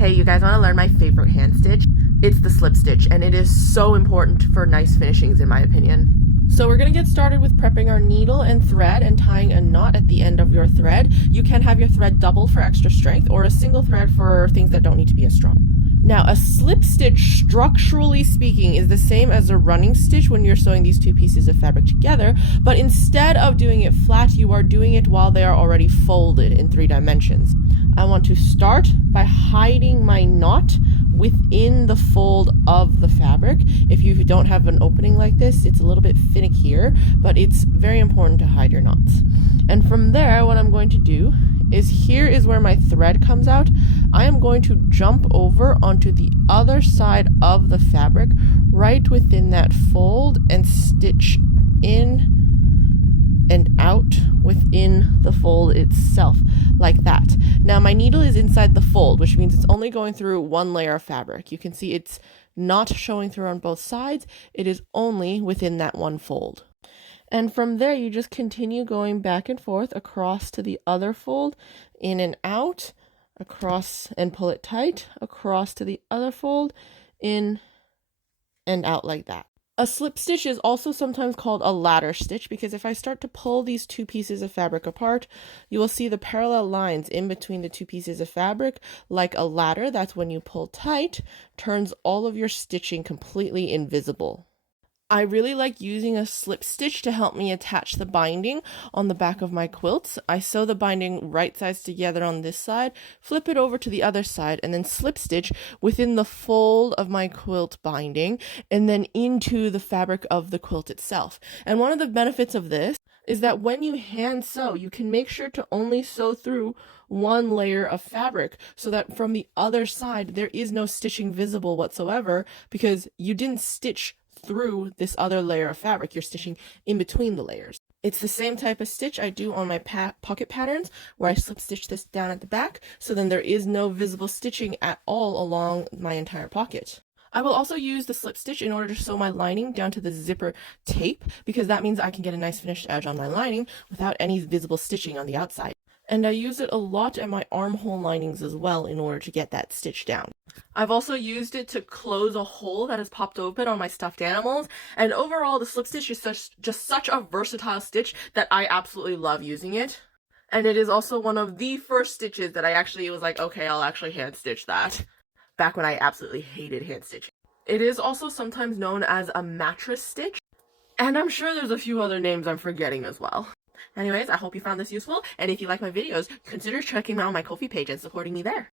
Hey, you guys want to learn my favorite hand stitch? It's the slip stitch, and it is so important for nice finishings in my opinion. So we're going to get started with prepping our needle and thread and tying a knot at the end of your thread. You can have your thread doubled for extra strength or a single thread for things that don't need to be as strong. Now, a slip stitch, structurally speaking, is the same as a running stitch when you're sewing these two pieces of fabric together, but instead of doing it flat, you are doing it while they are already folded in 3 dimensions. I want to start by hiding my knot within the fold of the fabric. If you don't have an opening like this, it's a little bit finickier, but it's very important to hide your knots. And from there, what I'm going to do is here is where my thread comes out. I am going to jump over onto the other side of the fabric right within that fold and stitch in and out within the fold itself, like that. Now my needle is inside the fold, which means it's only going through one layer of fabric. You can see it's not showing through on both sides. It is only within that one fold. And from there, you just continue going back and forth across to the other fold, in and out, across and pull it tight, across to the other fold, in and out like that. A slip stitch is also sometimes called a ladder stitch because if I start to pull these two pieces of fabric apart, you will see the parallel lines in between the two pieces of fabric like a ladder. That's when you pull tight, turns all of your stitching completely invisible. I really like using a slip stitch to help me attach the binding on the back of my quilts. I sew the binding right sides together on this side, flip it over to the other side, and then slip stitch within the fold of my quilt binding and then into the fabric of the quilt itself. And one of the benefits of this is that when you hand sew, you can make sure to only sew through one layer of fabric so that from the other side there is no stitching visible whatsoever because you didn't stitch through this other layer of fabric. You're stitching in between the layers. It's the same type of stitch I do on my pocket patterns where I slip stitch this down at the back so then there is no visible stitching at all along my entire pocket. I will also use the slip stitch in order to sew my lining down to the zipper tape because that means I can get a nice finished edge on my lining without any visible stitching on the outside. And I use it a lot at my armhole linings as well in order to get that stitch down. I've also used it to close a hole that has popped open on my stuffed animals, and overall the slip stitch is just such a versatile stitch that I absolutely love using it. And it is also one of the first stitches that I actually was like, okay, I'll actually hand stitch that, back when I absolutely hated hand stitching. It is also sometimes known as a mattress stitch, and I'm sure there's a few other names I'm forgetting as well. Anyways, I hope you found this useful, and if you like my videos, consider checking out my Ko-fi page and supporting me there.